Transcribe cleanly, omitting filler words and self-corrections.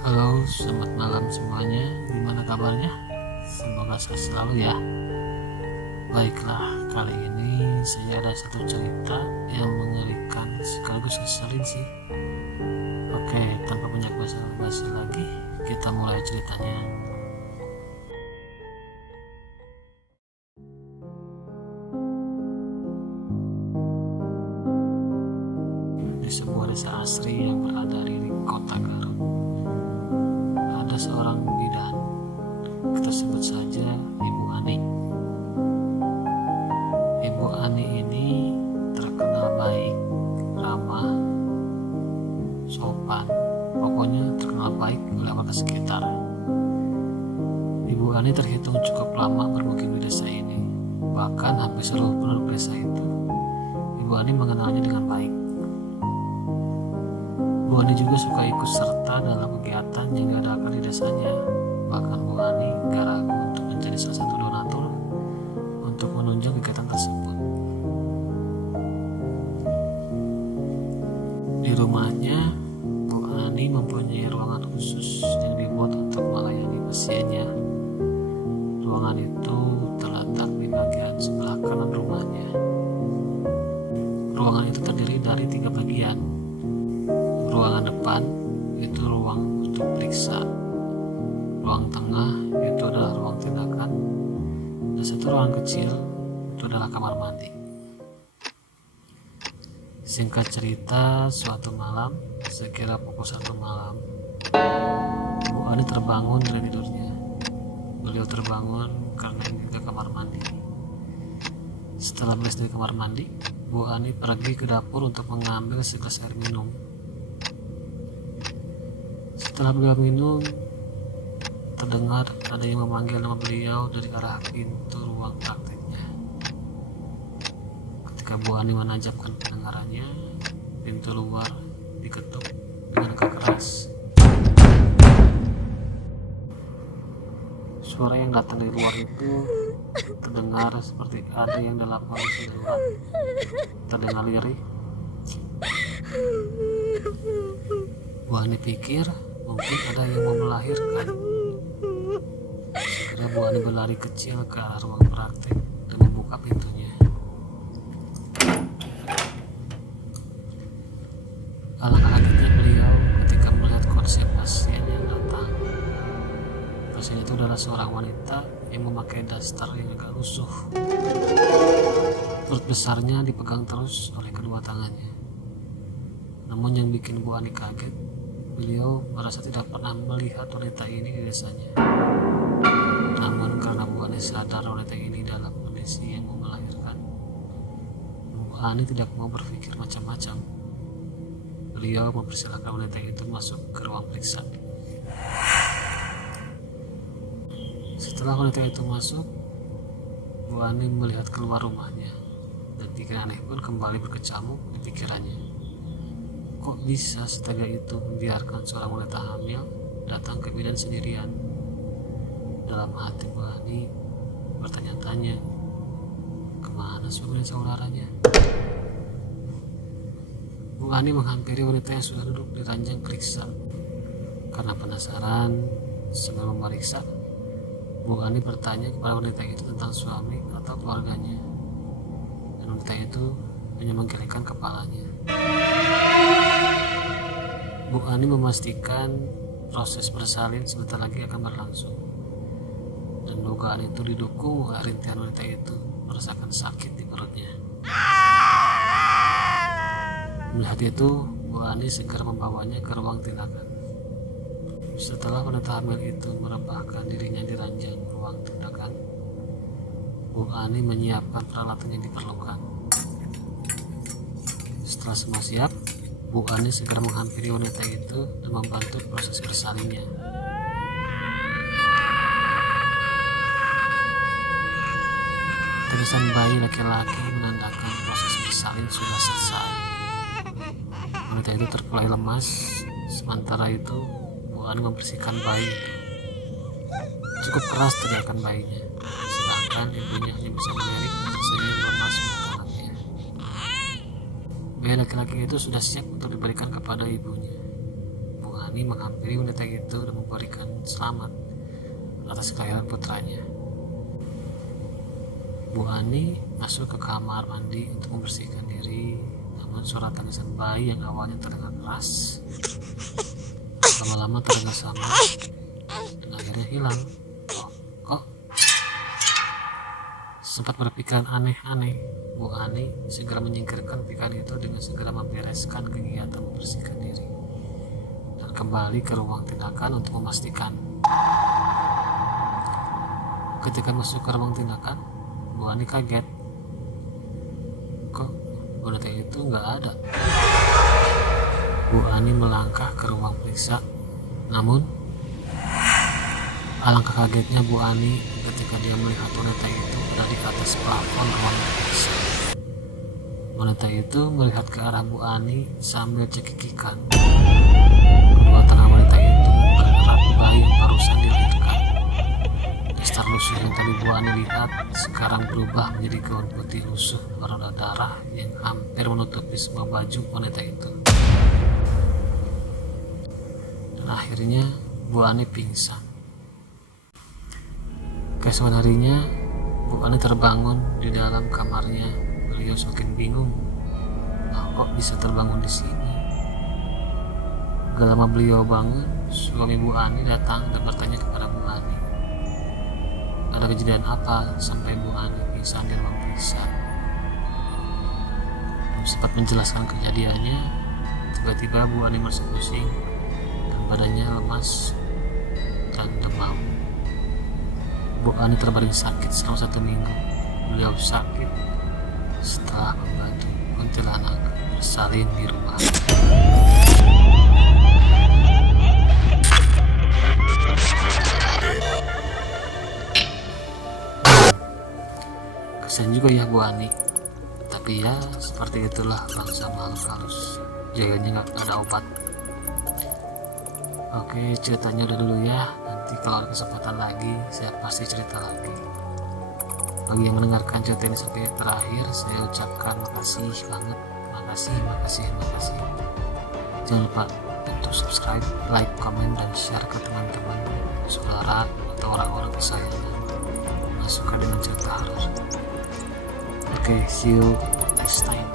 Halo, selamat malam semuanya. Gimana kabarnya? Semoga sehat selalu ya. Baiklah, kali ini saya ada satu cerita yang mengerikan sekaligus ngeselin sih. Oke, tanpa banyak basa-basi lagi, kita mulai ceritanya. Di sebuah desa asri yang berada di kota Garut, ada seorang bidan. Kita sebut saja Ibu Ani. Ibu Ani ini terkenal baik, ramah, sopan, pokoknya terkenal baik oleh warga sekitar. Ibu Ani terhitung cukup lama bermukim di desa ini. Bahkan hampir seluruh penduduk desa itu, Ibu Ani mengenalnya dengan baik. Bu Ani juga suka ikut serta dalam kegiatan yang diadakan di desanya. Bahkan Bu Ani gak ragu untuk menjadi salah satu donatur untuk menunjang kegiatan tersebut. Di rumahnya, Bu Ani mempunyai ruangan khusus yang dibuat untuk melayani pasiennya. Ruangan itu terletak di bagian sebelah kanan rumahnya. Ruangan itu terdiri dari 3 bagian. Ruangan depan itu ruang untuk periksa, ruang tengah itu adalah ruang tindakan, dan satu ruang kecil itu adalah kamar mandi. Singkat cerita, suatu malam, sekira pukul 1 malam, Bu Ani terbangun dari tidurnya. Beliau terbangun karena ingin ke kamar mandi. Setelah beres dari kamar mandi, Bu Ani pergi ke dapur untuk mengambil segelas air minum. Setelah beliau minum, terdengar ada yang memanggil nama beliau dari arah pintu ruang prakteknya. Ketika Bu Ani menajamkan pendengarannya, pintu luar diketuk dengan keras. Suara yang datang dari luar itu terdengar seperti ada yang dalam kondisi darurat. Terdengar lirih. Bu Ani pikir mungkin ada yang mau melahirkan. Segera Bu Ani berlari kecil ke arah ruang praktek dan membuka pintunya. Alangkah kagetnya beliau ketika melihat konsep pasien yang datang. Pasien itu adalah seorang wanita yang memakai daster yang agak lusuh. Perut besarnya dipegang terus oleh kedua tangannya. Namun yang bikin Bu Ani kaget, beliau merasa tidak pernah melihat wanita ini di desanya. Namun karena Bu Ani sadar wanita ini dalam kondisi yang mau melahirkan, Bu Ani tidak mau berpikir macam-macam. Beliau mempersilahkan wanita itu masuk ke ruang periksa. Setelah wanita itu masuk, Bu Ani melihat keluar rumahnya, dan pikiran aneh pun kembali berkecamuk di pikirannya. Kok bisa setega itu membiarkan seorang wanita hamil datang ke bidan sendirian? Dalam hati Bu Ani bertanya-tanya, kemana suami dan saudaranya? Bu Ani menghampiri wanita yang sudah duduk di ranjang periksa. Karena penasaran, sebelum memeriksa, Bu Ani bertanya kepada wanita itu tentang suami atau keluarganya. Dan wanita itu hanya menggelengkan kepalanya. Bu Ani memastikan proses bersalin sebentar lagi akan berlangsung. Dan dugaan itu didukung oleh rintihan wanita itu merasakan sakit di perutnya. Melihat itu, Bu Ani segera membawanya ke ruang tindakan. Setelah wanita hamil itu merebahkan dirinya di ranjang ruang tindakan, Bu Ani menyiapkan peralatan yang diperlukan. Setelah semua siap, Bu Ani segera menghampiri wanita itu dan membantu proses bersalinnya. Tulisan bayi laki-laki menandakan proses bersalin sudah selesai. Wanita itu terkulai lemas. Sementara itu, Bu Ani membersihkan bayi itu. Cukup keras teriakan bayinya, sedangkan ibunya hanya bisa melirik dan senyum lemas melihat anaknya. Bayi laki-laki itu sudah siap untuk diberikan kepada ibunya. Bu Ani menghampiri wanita itu dan memberikan selamat atas kelahiran putranya. Bu Ani masuk ke kamar mandi untuk membersihkan diri, namun suara tangisan bayi yang awalnya terdengar keras lama-lama terdengar sama dan akhirnya hilang. Kok sempat berpikiran aneh-aneh, Bu Ani segera menyingkirkan pikiran itu dengan segera membereskan kegiatan membersihkan diri dan kembali ke ruang tindakan untuk memastikan. Ketika masuk ke ruang tindakan, Bu Ani kaget. Kok wanita itu nggak ada? Bu Ani melangkah ke ruang periksa, namun alangkah kagetnya Bu Ani ketika dia melihat wanita itu berada di atas plafon ruang periksa. Wanita itu melihat ke arah Bu Ani sambil cekikikan. Kedua tangan wanita itu mengerat bayi yang barusan dilahirkan. Dasar lusuh yang tadi Bu Ani lihat sekarang berubah menjadi gaun putih lusuh berwarna darah yang hampir menutupi semua baju wanita itu. Dan akhirnya Bu Ani pingsan. Keesokan harinya, Bu Ani terbangun di dalam kamarnya. Beliau semakin bingung. Kok bisa terbangun di sini? Gak lama beliau bangun, suami Bu Ani datang dan bertanya kepada Bu Ani, ada kejadian apa sampai Bu Ani pingsan di ruang periksa? Belum sempat menjelaskan kejadiannya, tiba-tiba Bu Ani merasa pusing dan badannya lemas dan demam. Bu Ani terbaring sakit selama 1 minggu. Beliau sakit setelah membantu kuntilanak bersalin di rumah. Kasian juga ya Bu Ani, tapi ya seperti itulah bangsa makhluk halus, jaganya nggak ada obat. Oke, ceritanya udah dulu ya. Nanti kalau ada kesempatan lagi, saya pasti cerita lagi. Bagi yang mendengarkan cerita ini sampai terakhir, saya ucapkan makasih banget. Makasih. Jangan lupa untuk subscribe, like, komen, dan share ke teman-teman, saudara, atau orang-orang kesayangan yang suka dengan cerita horor. Oke, see you next time.